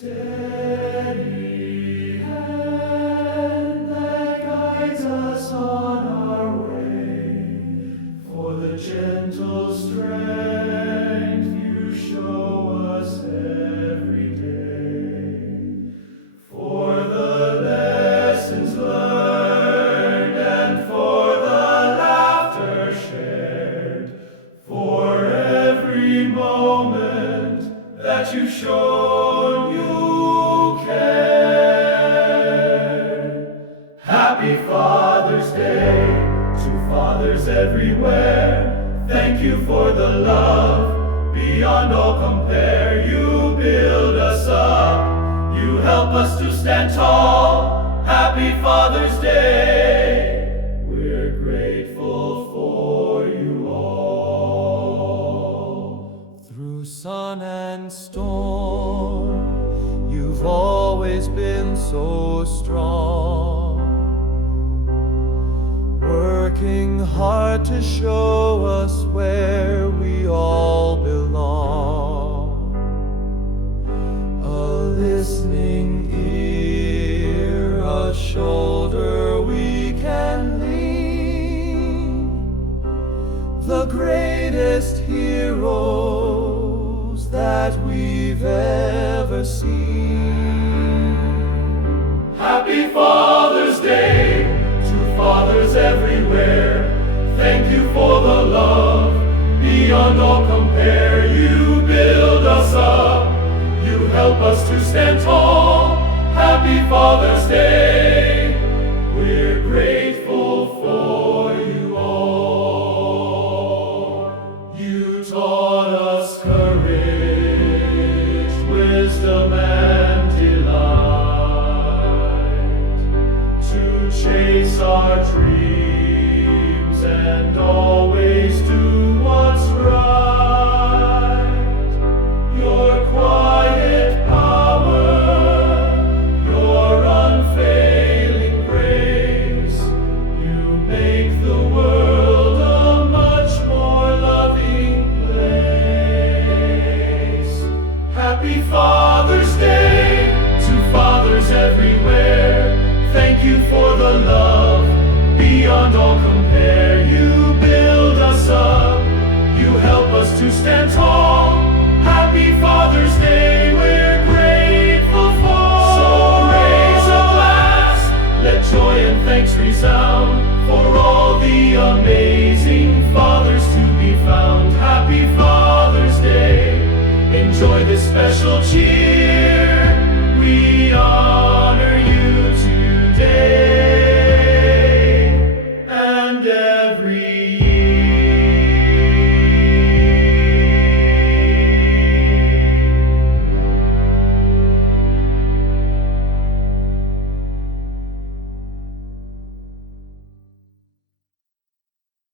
Steady hand that guides us on our way, for the gentle strength you show us every day, for the lessons learned and for the laughter shared, for every moment that you've shown you care. Happy Father's Day to fathers everywhere. Thank you for the love beyond all compare. You build us up, you help us to stand tall. Happy Father's Day, we're grateful for you all. Through sun and storm, you've always been so strong, working hard to show us where we all belong. A listening ear, a shoulder we can lean, the greatest heroes that we've ever seen. Happy Father's Day to fathers everywhere. Thank you for the love beyond all compare. You build us up, you help us to stand tall. Happy Father's Day, we're grateful for you all. You taught us courage, wisdom and delight, to chase our dreams and always do what's right. Your quiet power, your unfailing grace, you make the world a much more loving place. Happy Father's Day to fathers everywhere. Thank you for the love beyond all compare. You build us up, you help us to stand tall.